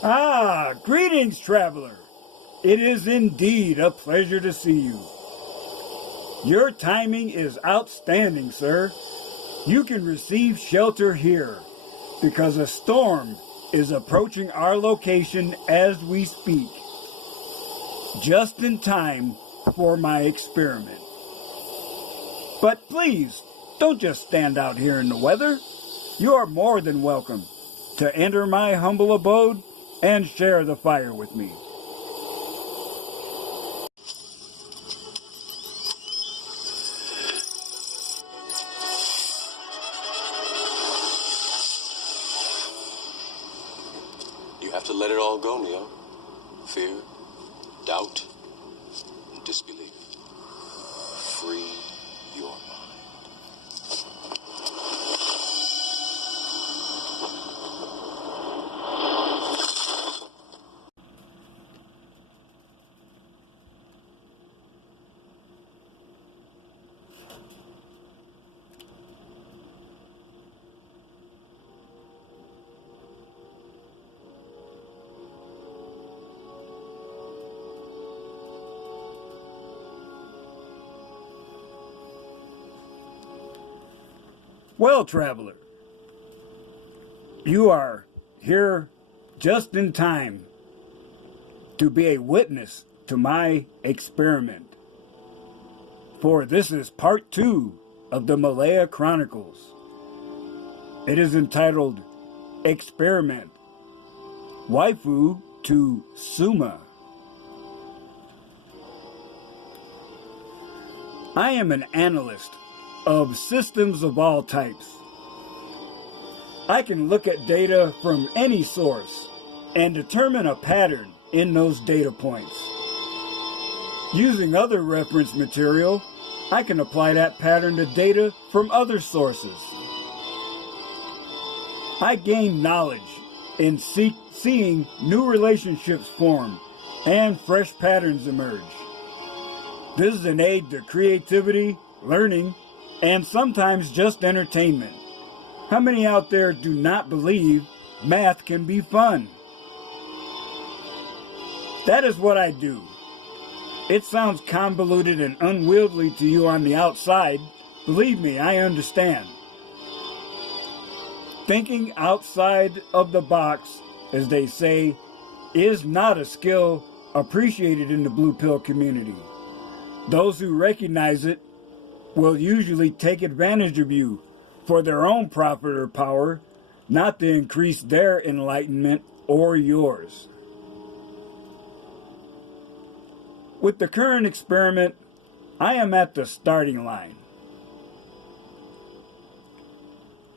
Ah, greetings, traveler. It is indeed a pleasure to see you. Your timing is outstanding, sir. You can receive shelter here because a storm is approaching our location as we speak. Just in time for my experiment. But please, don't just stand out here in the weather. You are more than welcome to enter my humble abode and share the fire with me. You have to let it all go, Neo. Fear, doubt, and disbelief. Free your mind. Well, traveler, you are here just in time to be a witness to my experiment. For this is part 2 of the Malaya Chronicles. It is entitled Experiment, Waifu to Tsuma. I am an analyst of systems of all types. I can look at data from any source and determine a pattern in those data points. Using other reference material, I can apply that pattern to data from other sources. I gain knowledge in seeing new relationships form and fresh patterns emerge. This is an aid to creativity, learning, and sometimes just entertainment. How many out there do not believe math can be fun? That is what I do. It sounds convoluted and unwieldy to you on the outside. Believe me, I understand. Thinking outside of the box, as they say, is not a skill appreciated in the Blue Pill community. Those who recognize it will usually take advantage of you for their own profit or power, not to increase their enlightenment or yours. With the current experiment, I am at the starting line.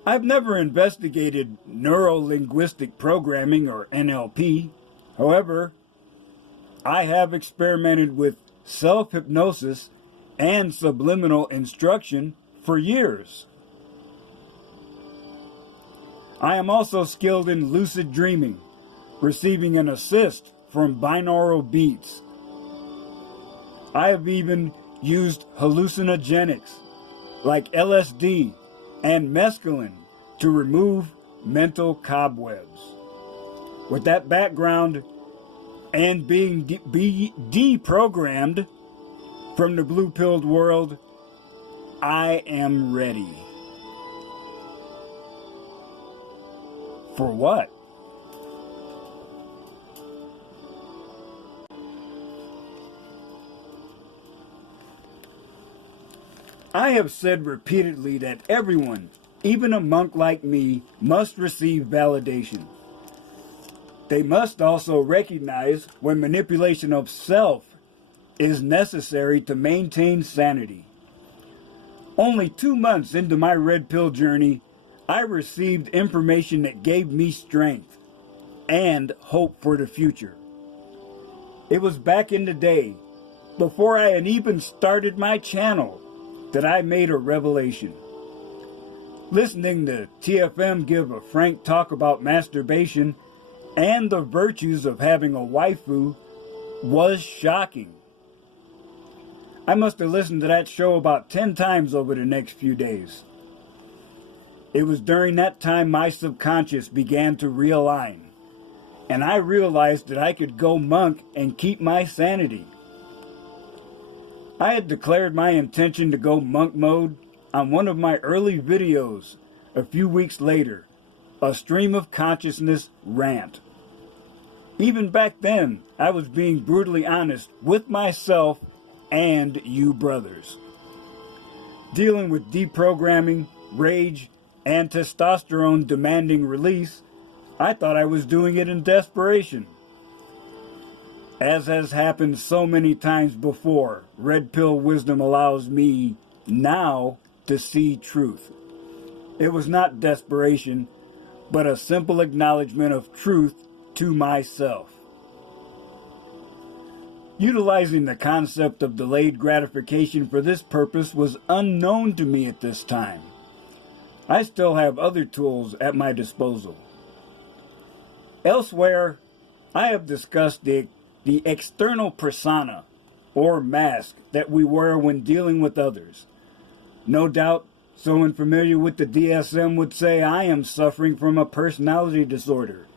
I've never investigated neuro-linguistic programming or NLP. However, I have experimented with self-hypnosis and subliminal instruction for years. I am also skilled in lucid dreaming, receiving an assist from binaural beats. I have even used hallucinogenics like LSD and mescaline to remove mental cobwebs. With that background and being deprogrammed from the blue-pilled world, I am ready. For what? I have said repeatedly that everyone, even a monk like me, must receive validation. They must also recognize when manipulation of self is necessary to maintain sanity. Only 2 months into my red pill journey, I received information that gave me strength and hope for the future. It was back in the day, before I had even started my channel, that I made a revelation. Listening to TFM give a frank talk about masturbation and the virtues of having a waifu was shocking. I must have listened to that show about 10 times over the next few days. It was during that time my subconscious began to realign, and I realized that I could go monk and keep my sanity. I had declared my intention to go monk mode on one of my early videos a few weeks later, a stream of consciousness rant. Even back then, I was being brutally honest with myself and you brothers. Dealing with deprogramming, rage, and testosterone demanding release, I thought I was doing it in desperation. As has happened so many times before, Red Pill wisdom allows me now to see truth. It was not desperation, but a simple acknowledgement of truth to myself. Utilizing the concept of delayed gratification for this purpose was unknown to me at this time. I still have other tools at my disposal. Elsewhere, I have discussed the external persona or mask that we wear when dealing with others. No doubt, someone familiar with the DSM would say I am suffering from a personality disorder,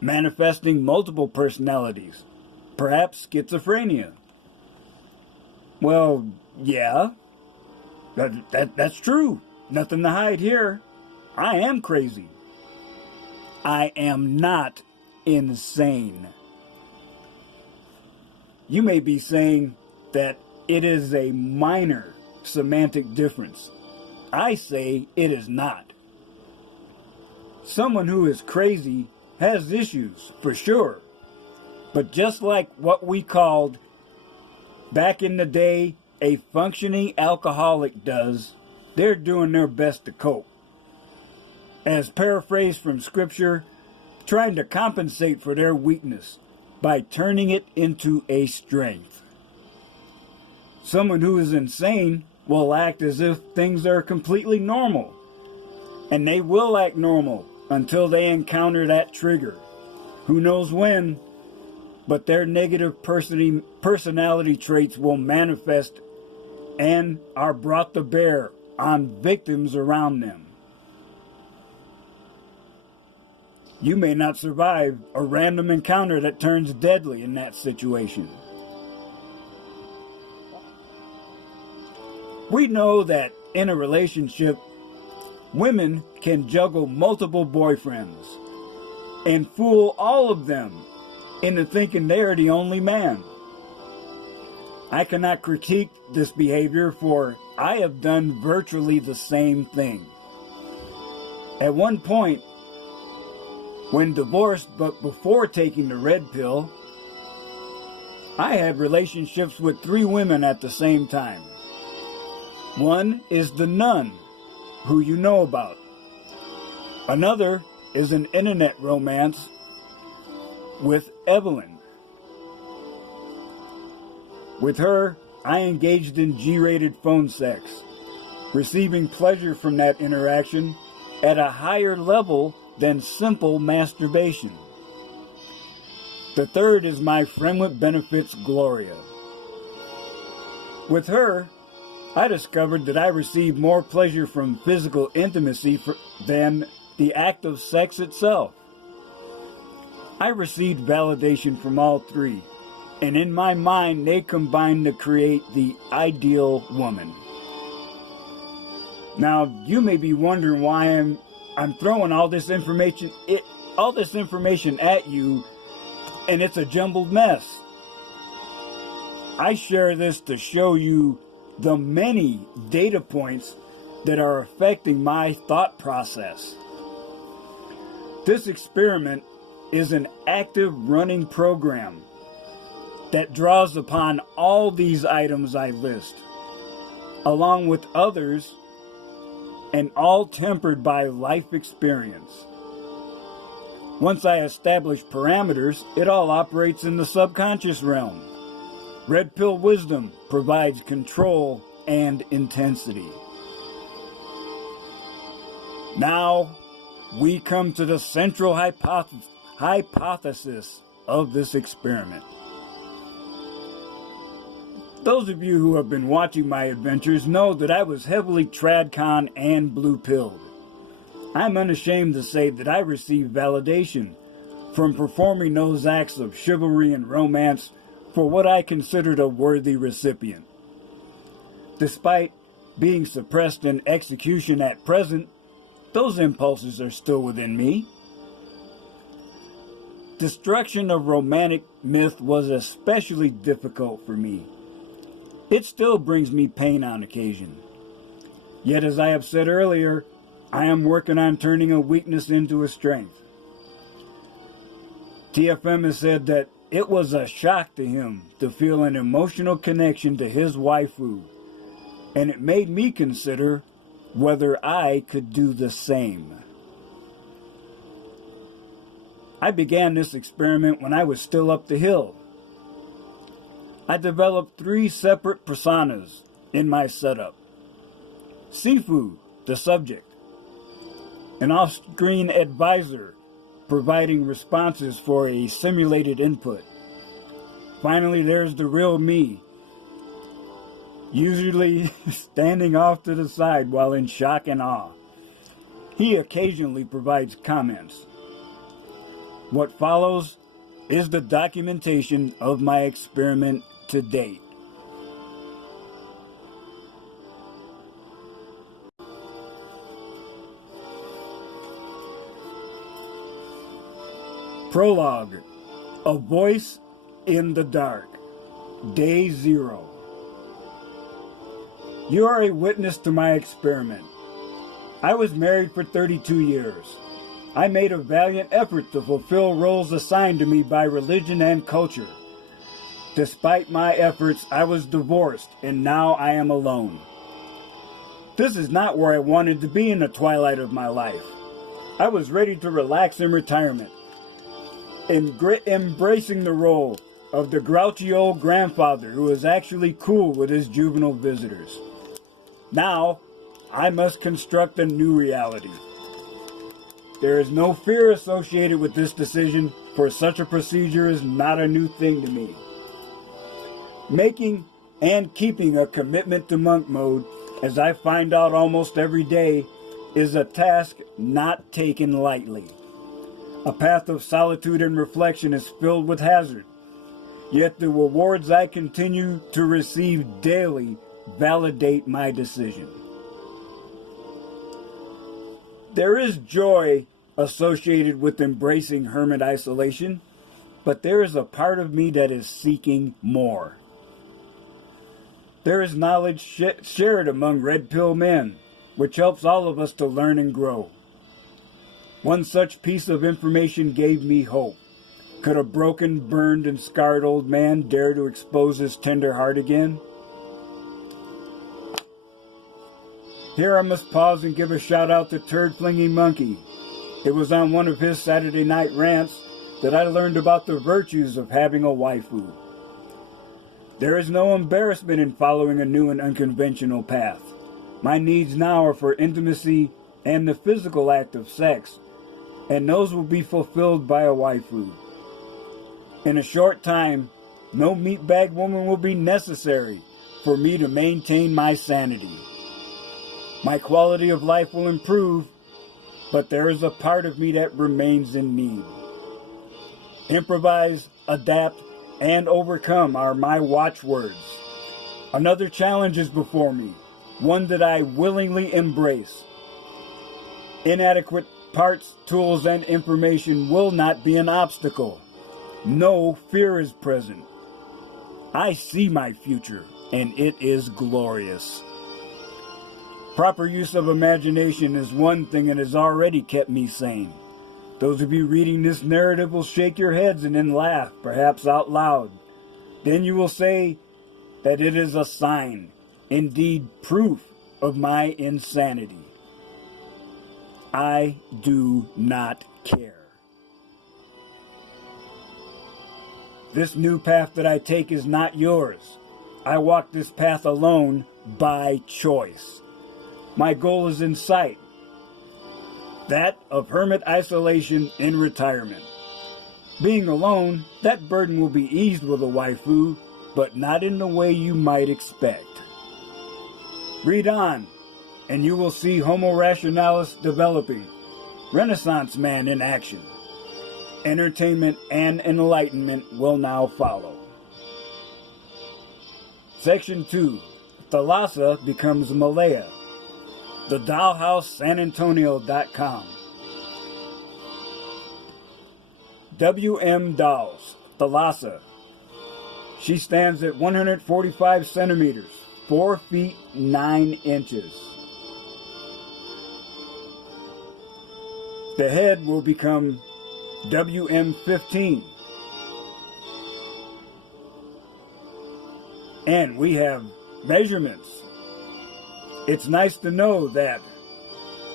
manifesting multiple personalities, perhaps schizophrenia. Well, yeah, that's true. Nothing to hide here. I am crazy. I am not insane. You may be saying that it is a minor semantic difference. I say it is not. Someone who is crazy has issues, for sure. But just like what we called, back in the day, a functioning alcoholic does, they're doing their best to cope. As paraphrased from scripture, trying to compensate for their weakness by turning it into a strength. Someone who is insane will act as if things are completely normal, and they will act normal until they encounter that trigger. Who knows when, but their negative personality traits will manifest and are brought to bear on victims around them. You may not survive a random encounter that turns deadly in that situation. We know that in a relationship, women can juggle multiple boyfriends and fool all of them into thinking they're the only man. I cannot critique this behavior, for I have done virtually the same thing. At one point, when divorced but before taking the red pill, I had relationships with 3 women at the same time. One is the nun, who you know about. Another is an internet romance with Evelyn. With her, I engaged in G-rated phone sex, receiving pleasure from that interaction at a higher level than simple masturbation. The third is my friend with benefits, Gloria. With her, I discovered that I received more pleasure from physical intimacy than the act of sex itself. I received validation from all 3, and in my mind, they combined to create the ideal woman. Now, you may be wondering why I'm throwing all this information at you, and it's a jumbled mess. I share this to show you the many data points that are affecting my thought process. This experiment is an active running program that draws upon all these items I list, along with others, and all tempered by life experience. Once I establish parameters, it all operates in the subconscious realm. Red Pill Wisdom provides control and intensity. Now, we come to the central hypothesis of this experiment. Those of you who have been watching my adventures know that I was heavily tradcon and blue-pilled. I'm unashamed to say that I received validation from performing those acts of chivalry and romance for what I considered a worthy recipient. Despite being suppressed in execution at present, those impulses are still within me. Destruction of romantic myth was especially difficult for me. It still brings me pain on occasion. Yet, as I have said earlier, I am working on turning a weakness into a strength. TFM has said that it was a shock to him to feel an emotional connection to his waifu, and it made me consider whether I could do the same. I began this experiment when I was still up the hill. I developed 3 separate personas in my setup. Sifu, the subject. An off-screen advisor providing responses for a simulated input. Finally, there's the real me, usually standing off to the side while in shock and awe. He occasionally provides comments. What follows is the documentation of my experiment to date. Prologue. A Voice in the Dark. Day 0. You are a witness to my experiment. I was married for 32 years. I made a valiant effort to fulfill roles assigned to me by religion and culture. Despite my efforts, I was divorced, and now I am alone. This is not where I wanted to be in the twilight of my life. I was ready to relax in retirement, embracing the role of the grouchy old grandfather who is actually cool with his juvenile visitors. Now, I must construct a new reality. There is no fear associated with this decision, for such a procedure is not a new thing to me. Making and keeping a commitment to monk mode, as I find out almost every day, is a task not taken lightly. A path of solitude and reflection is filled with hazard, yet the rewards I continue to receive daily validate my decision. There is joy associated with embracing hermit isolation, but there is a part of me that is seeking more. There is knowledge shared among red pill men, which helps all of us to learn and grow. One such piece of information gave me hope. Could a broken, burned, and scarred old man dare to expose his tender heart again? Here I must pause and give a shout out to Turd Flinging Monkey. It was on one of his Saturday night rants that I learned about the virtues of having a waifu. There is no embarrassment in following a new and unconventional path. My needs now are for intimacy and the physical act of sex, and those will be fulfilled by a waifu. In a short time, no meatbag woman will be necessary for me to maintain my sanity. My quality of life will improve, but there is a part of me that remains in need. Improvise, adapt, and overcome are my watchwords. Another challenge is before me, one that I willingly embrace. Inadequate parts, tools, and information will not be an obstacle. No fear is present. I see my future, and it is glorious. Proper use of imagination is one thing that has already kept me sane. Those of you reading this narrative will shake your heads and then laugh, perhaps out loud. Then you will say that it is a sign, indeed proof, of my insanity. I do not care. This new path that I take is not yours. I walk this path alone by choice. My goal is in sight, that of hermit isolation in retirement. Being alone, that burden will be eased with a waifu, but not in the way you might expect. Read on, and you will see Homo rationalis developing, Renaissance man in action. entertainment, and enlightenment will now follow. Section 2. Thalassa becomes Malaya. The Dollhouse SanAntonio.com. WM Dolls. Thalassa. She stands at 145 centimeters, 4 feet 9 inches. The head will become WM15. And we have measurements. It's nice to know that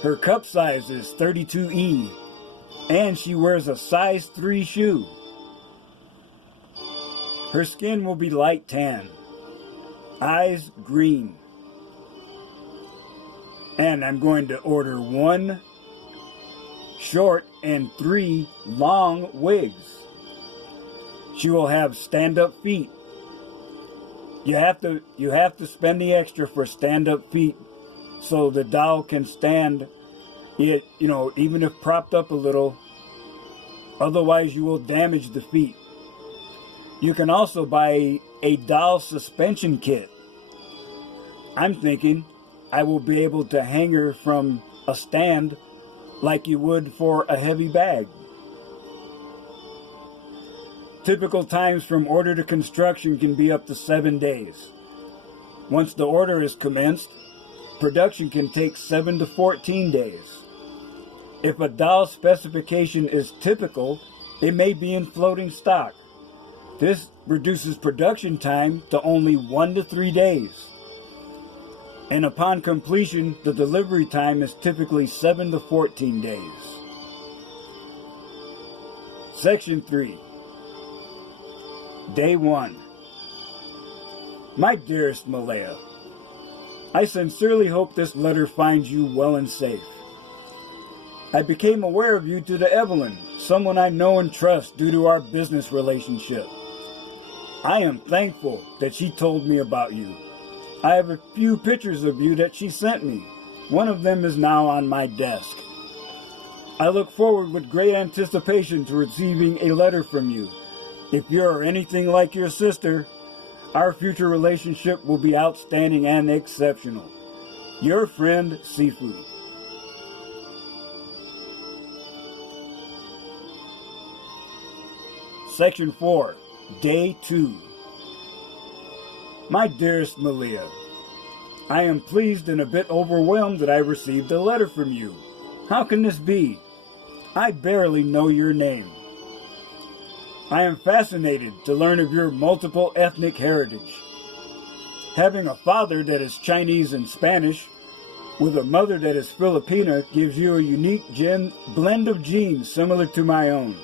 her cup size is 32E and she wears a size 3 shoe. Her skin will be light tan, eyes green. And I'm going to order 1 short and 3 long wigs. She will have stand-up feet. You have to spend the extra for stand-up feet so the doll can stand it, even if propped up a little. Otherwise you will damage the feet. You can also buy a doll suspension kit. I'm thinking I will be able to hang her from a stand like you would for a heavy bag. Typical times from order to construction can be up to 7 days. Once the order is commenced, production can take 7 to 14 days. If a doll specification is typical, it may be in floating stock. This reduces production time to only 1 to 3 days. And upon completion, the delivery time is typically 7 to 14 days. Section 3. Day 1. My dearest Malaya, I sincerely hope this letter finds you well and safe. I became aware of you due to Evelyn, someone I know and trust due to our business relationship. I am thankful that she told me about you. I have a few pictures of you that she sent me. One of them is now on my desk. I look forward with great anticipation to receiving a letter from you. If you're anything like your sister, our future relationship will be outstanding and exceptional. Your friend, Sifu. Section 4. Day 2. My dearest Malia, I am pleased and a bit overwhelmed that I received a letter from you. How can this be? I barely know your name. I am fascinated to learn of your multiple ethnic heritage. Having a father that is Chinese and Spanish, with a mother that is Filipina, gives you a unique blend of genes similar to my own.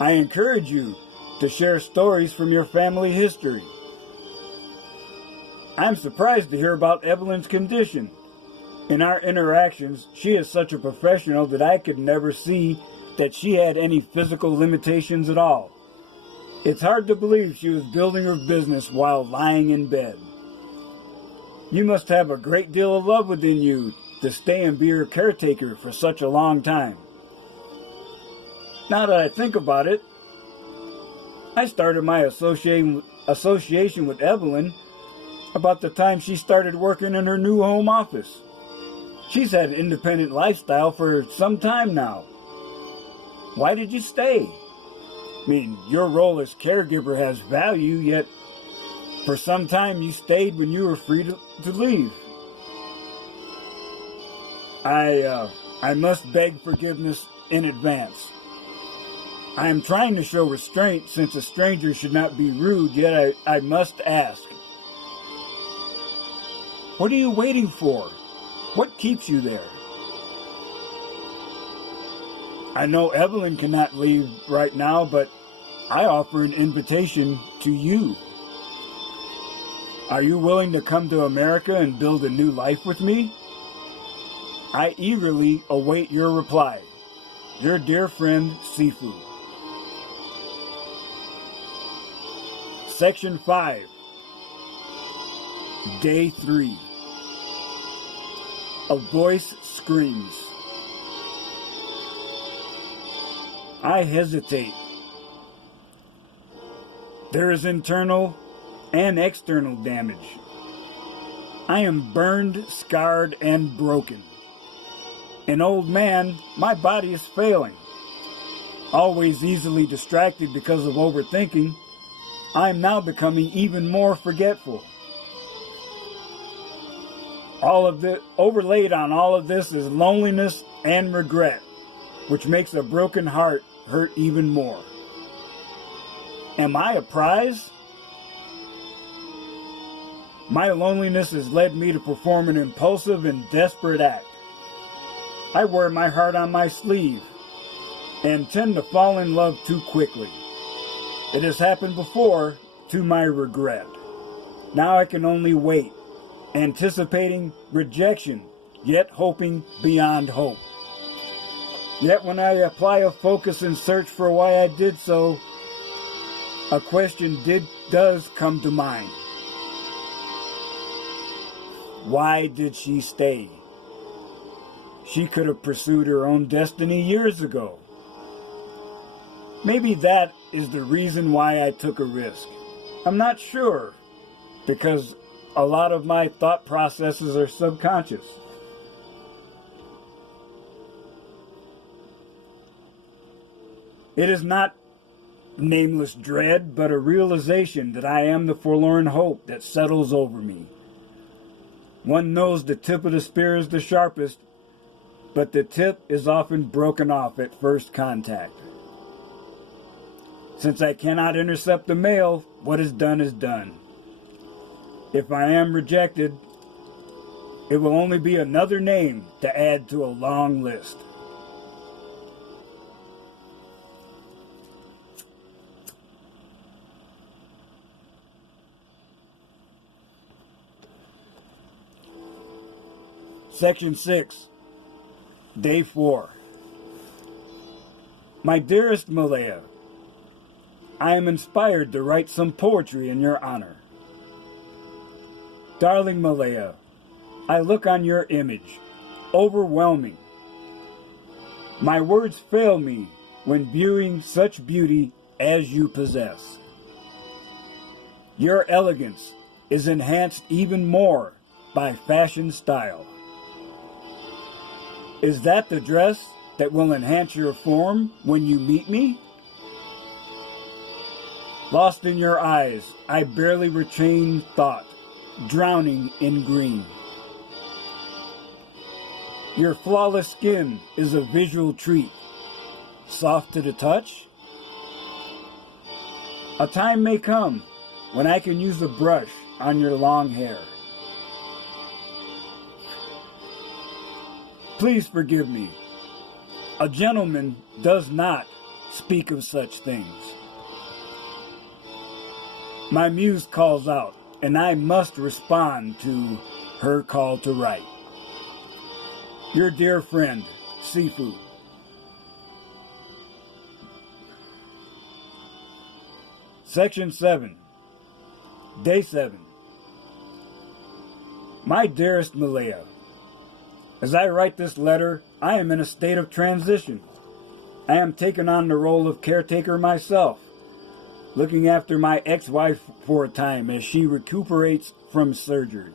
I encourage you to share stories from your family history. I'm surprised to hear about Evelyn's condition. In our interactions, she is such a professional that I could never see that she had any physical limitations at all. It's hard to believe she was building her business while lying in bed. You must have a great deal of love within you to stay and be her caretaker for such a long time. Now that I think about it, I started my association with Evelyn about the time she started working in her new home office. She's had an independent lifestyle for some time now. Why did you stay? I mean, your role as caregiver has value, yet for some time you stayed when you were free to leave. I must beg forgiveness in advance. I am trying to show restraint since a stranger should not be rude, yet I must ask. What are you waiting for? What keeps you there? I know Evelyn cannot leave right now, but I offer an invitation to you. Are you willing to come to America and build a new life with me? I eagerly await your reply. Your dear friend, Sifu. Section 5. Day 3. A voice screams. I hesitate. There is internal and external damage. I am burned, scarred, and broken. An old man, my body is failing. Always easily distracted because of overthinking, I am now becoming even more forgetful. Overlaid on all of this is loneliness and regret, which makes a broken heart hurt even more. Am I a prize? My loneliness has led me to perform an impulsive and desperate act. I wear my heart on my sleeve and tend to fall in love too quickly. It has happened before, to my regret. Now I can only wait, anticipating rejection, yet hoping beyond hope. Yet when I apply a focus and search for why I did so, a question does come to mind. Why did she stay? She could have pursued her own destiny years ago. Maybe that is the reason why I took a risk. I'm not sure, because a lot of my thought processes are subconscious. It is not nameless dread, but a realization that I am the forlorn hope that settles over me. One knows the tip of the spear is the sharpest, but the tip is often broken off at first contact. Since I cannot intercept the mail, what is done is done. If I am rejected, it will only be another name to add to a long list. Section 6, Day 4. My dearest Malaya, I am inspired to write some poetry in your honor. Darling Malaya, I look on your image, overwhelming. My words fail me when viewing such beauty as you possess. Your elegance is enhanced even more by fashion style. Is that the dress that will enhance your form when you meet me? Lost in your eyes, I barely retain thought, drowning in green. Your flawless skin is a visual treat, soft to the touch. A time may come when I can use a brush on your long hair. Please forgive me. A gentleman does not speak of such things. My muse calls out, and I must respond to her call to write. Your dear friend, Sifu. Section 7, Day 7. My dearest Malaya, as I write this letter, I am in a state of transition. I am taking on the role of caretaker myself, looking after my ex-wife for a time as she recuperates from surgery.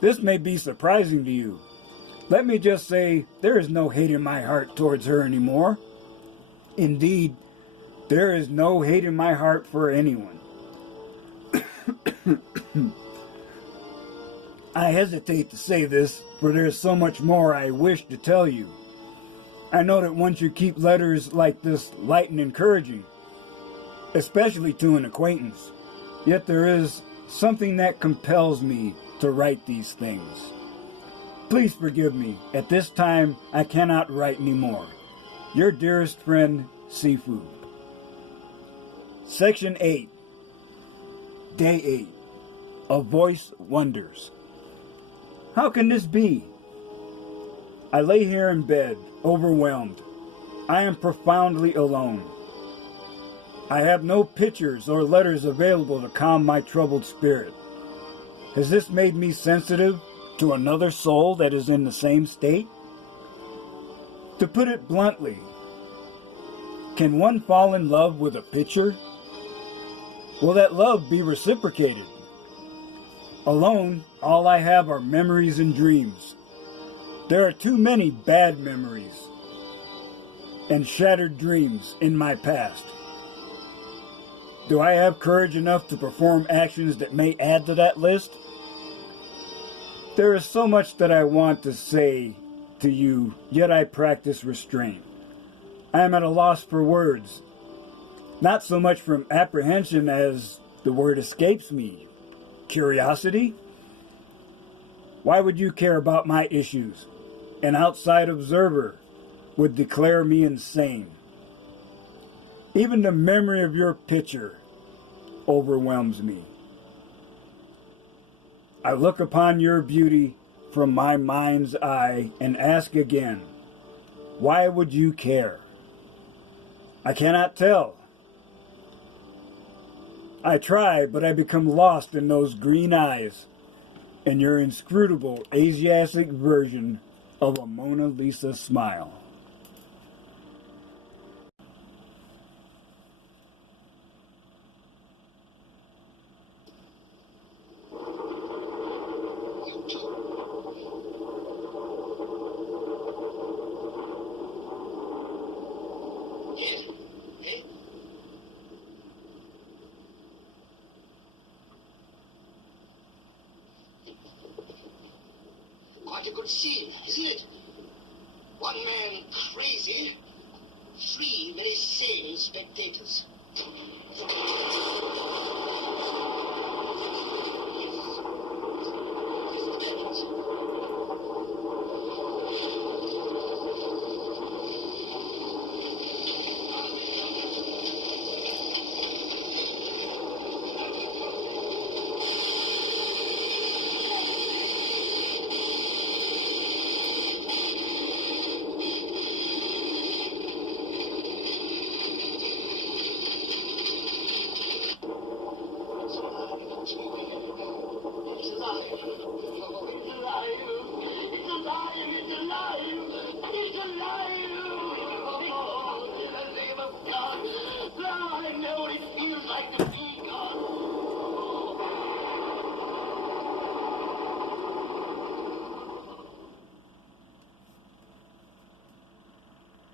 This may be surprising to you. Let me just say, there is no hate in my heart towards her anymore. Indeed, there is no hate in my heart for anyone. I hesitate to say this, for there is so much more I wish to tell you. I know that one should keep letters like this light and encouraging, especially to an acquaintance. Yet there is something that compels me to write these things. Please forgive me. At this time, I cannot write anymore. Your dearest friend, Sifu. Section 8, Day 8. A voice wonders. How can this be? I lay here in bed, overwhelmed. I am profoundly alone. I have no pictures or letters available to calm my troubled spirit. Has this made me sensitive to another soul that is in the same state? To put it bluntly, can one fall in love with a picture? Will that love be reciprocated? Alone, all I have are memories and dreams. There are too many bad memories and shattered dreams in my past. Do I have courage enough to perform actions that may add to that list? There is so much that I want to say to you, yet I practice restraint. I am at a loss for words, not so much from apprehension as the word escapes me. Curiosity? Why would you care about my issues? An outside observer would declare me insane. Even the memory of your picture overwhelms me. I look upon your beauty from my mind's eye and ask again, why would you care? I cannot tell. I try, but I become lost in those green eyes and your inscrutable Asiatic version of a Mona Lisa smile. Quite a good scene, isn't it? One man crazy, three very sane spectators.